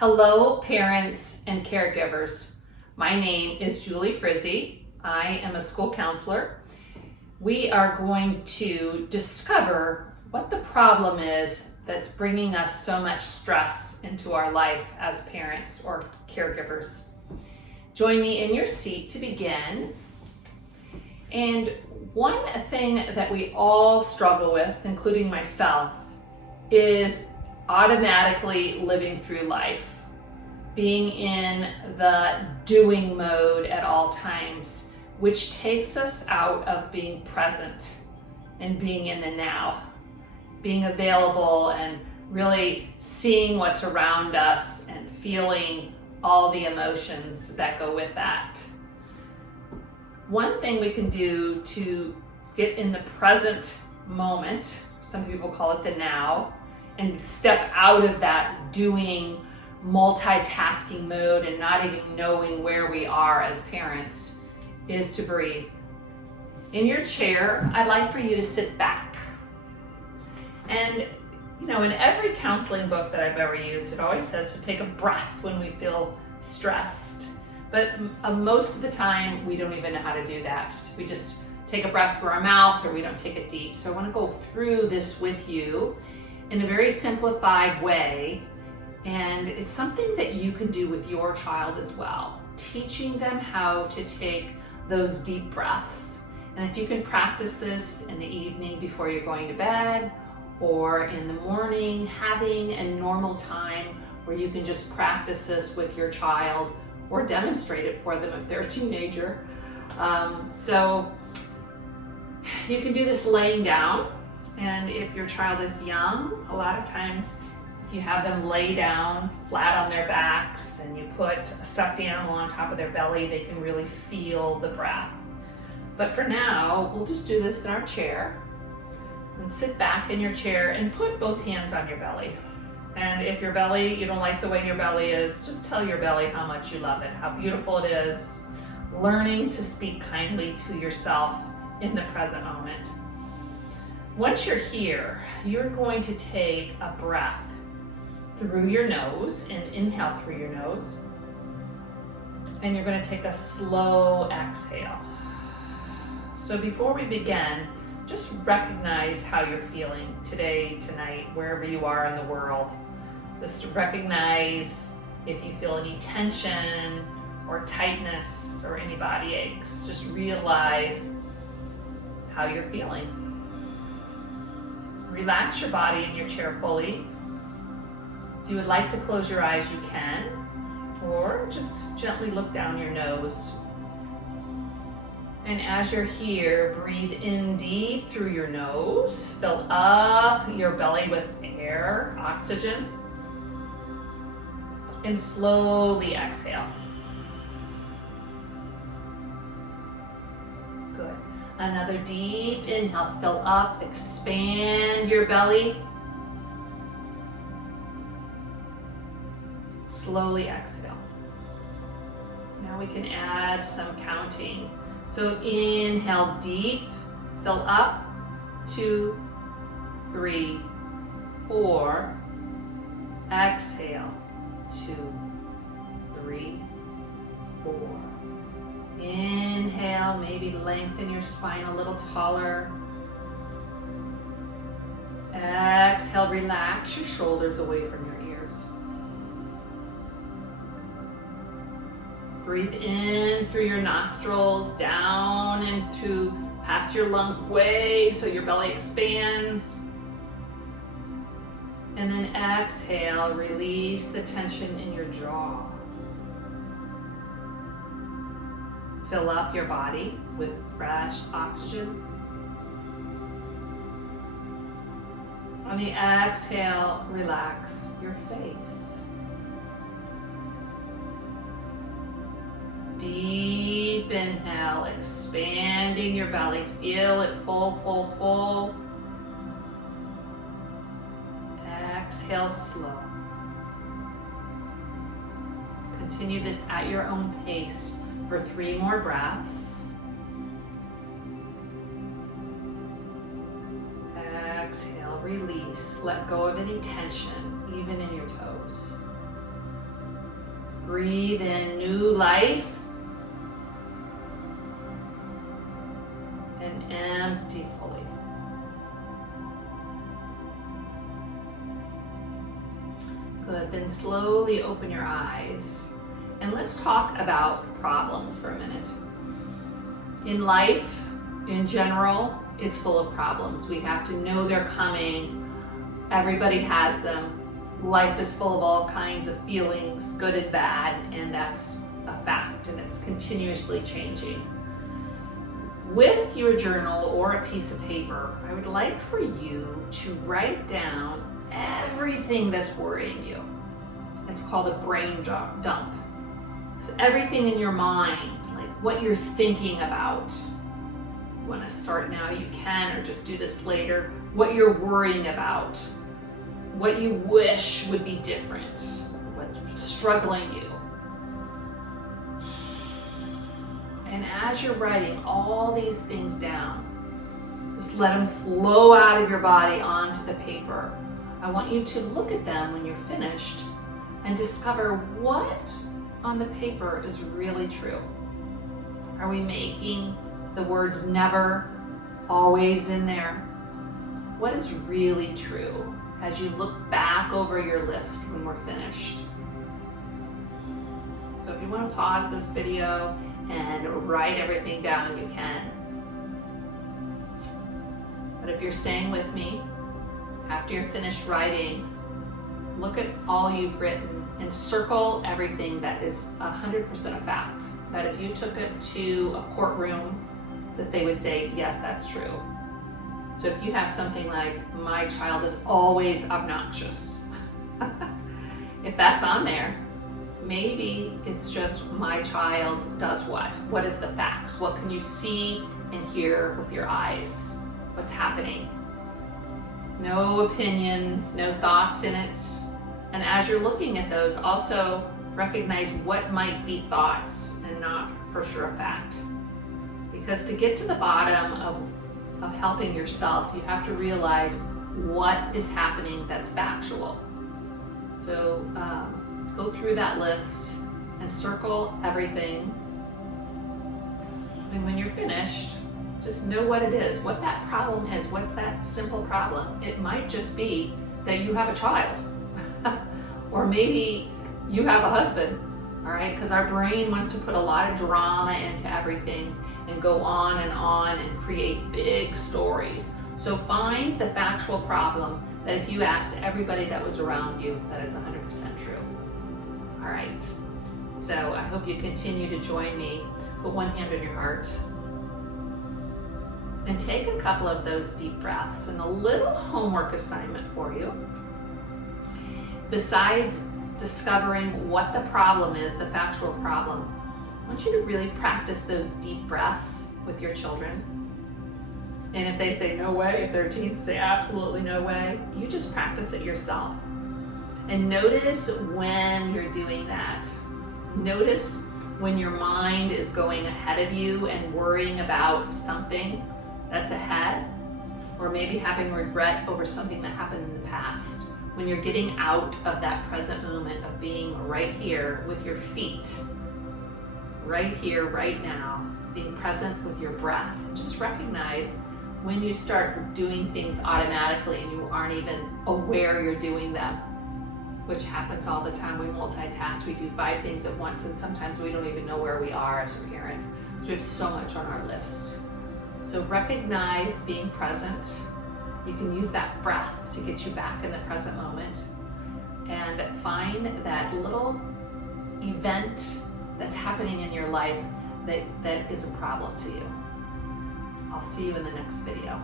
Hello, parents and caregivers. My name is Julie Frizzy. I am a school counselor. We are going to discover what the problem is that's bringing us so much stress into our life as parents or caregivers. Join me in your seat to begin. And one thing that we all struggle with, including myself, is automatically living through life, being in the doing mode at all times, which takes us out of being present and being in the now, being available and really seeing what's around us and feeling all the emotions that go with that. One thing we can do to get in the present moment, some people call it the now, and step out of that doing, multitasking mode and not even knowing where we are as parents, is to breathe. In your chair, I'd like for you to sit back. And in every counseling book that I've ever used, it always says to take a breath when we feel stressed. But most of the time, we don't even know how to do that. We just take a breath through our mouth, or we don't take it deep. So I want to go through this with you in a very simplified way, and it's something that you can do with your child as well, teaching them how to take those deep breaths. And if you can practice this in the evening before you're going to bed, or in the morning, having a normal time where you can just practice this with your child or demonstrate it for them if they're a teenager. So you can do this laying down. And if your child is young, a lot of times if you have them lay down flat on their backs and you put a stuffed animal on top of their belly, they can really feel the breath. But for now, we'll just do this in our chair. And sit back in your chair and put both hands on your belly. And if your belly, you don't like the way your belly is, just tell your belly how much you love it, how beautiful it is. Learning to speak kindly to yourself in the present moment. Once you're here, you're going to take a breath through your nose and inhale through your nose. And you're going to take a slow exhale. So before we begin, just recognize how you're feeling today, tonight, wherever you are in the world. Just recognize if you feel any tension or tightness or any body aches. Just realize how you're feeling. Relax your body in your chair fully. If you would like to close your eyes, you can, or just gently look down your nose. And as you're here, breathe in deep through your nose, fill up your belly with air, oxygen, and slowly exhale. Good. Another deep inhale, fill up, expand your belly. Slowly exhale. Now we can add some counting. So inhale deep, fill up, 2, 3, 4. Exhale, 2, 3, 4. Inhale, maybe lengthen your spine a little taller. Exhale, relax your shoulders away from your ears. Breathe in through your nostrils, down and through past your lungs way so your belly expands. And then exhale, release the tension in your jaw. Fill up your body with fresh oxygen. On the exhale, relax your face. Deep inhale, expanding your belly. Feel it full, full, full. Exhale slow. Continue this at your own pace for 3 more breaths. Exhale, release. Let go of any tension, even in your toes. Breathe in new life. And empty fully. Good, then slowly open your eyes. And let's talk about problems for a minute. In life, in general, it's full of problems. We have to know they're coming. Everybody has them. Life is full of all kinds of feelings, good and bad, and that's a fact, and it's continuously changing. With your journal or a piece of paper, I would like for you to write down everything that's worrying you. It's called a brain dump. It's everything in your mind, like what you're thinking about. You want to start now, you can, or just do this later. What you're worrying about. What you wish would be different. What's struggling you. And as you're writing all these things down, just let them flow out of your body onto the paper. I want you to look at them when you're finished and discover what on the paper is really true. Are we making the words never, always in there? What is really true as you look back over your list when we're finished? So if you want to pause this video and write everything down, you can. But if you're staying with me, after you're finished writing, look at all you've written and circle everything that is 100% a fact. That if you took it to a courtroom, that they would say, yes, that's true. So if you have something like, my child is always obnoxious, if that's on there, maybe it's just my child does what? What is the facts? What can you see and hear with your eyes? What's happening? No opinions, no thoughts in it. And as you're looking at those, also recognize what might be thoughts and not for sure a fact. Because to get to the bottom of helping yourself, you have to realize what is happening that's factual. So go through that list and circle everything. And when you're finished, just know what it is, what that problem is. What's that simple problem? It might just be that you have a child. Or maybe you have a husband, all right? Because our brain wants to put a lot of drama into everything and go on and create big stories. So find the factual problem that if you asked everybody that was around you, that it's 100% true. All right, so I hope you continue to join me. Put one hand on your heart and take a couple of those deep breaths. And a little homework assignment for you. Besides discovering what the problem is, the factual problem, I want you to really practice those deep breaths with your children. And if they say no way, if their teens say absolutely no way, you just practice it yourself. And notice when you're doing that. Notice when your mind is going ahead of you and worrying about something that's ahead, or maybe having regret over something that happened in the past. When you're getting out of that present moment of being right here with your feet, right here, right now, being present with your breath. Just recognize when you start doing things automatically and you aren't even aware you're doing them, which happens all the time. We multitask, we do 5 things at once, and sometimes we don't even know where we are as a parent. So we have so much on our list. So recognize being present. You can use that breath to get you back in the present moment, and find that little event that's happening in your life that is a problem to you. I'll see you in the next video.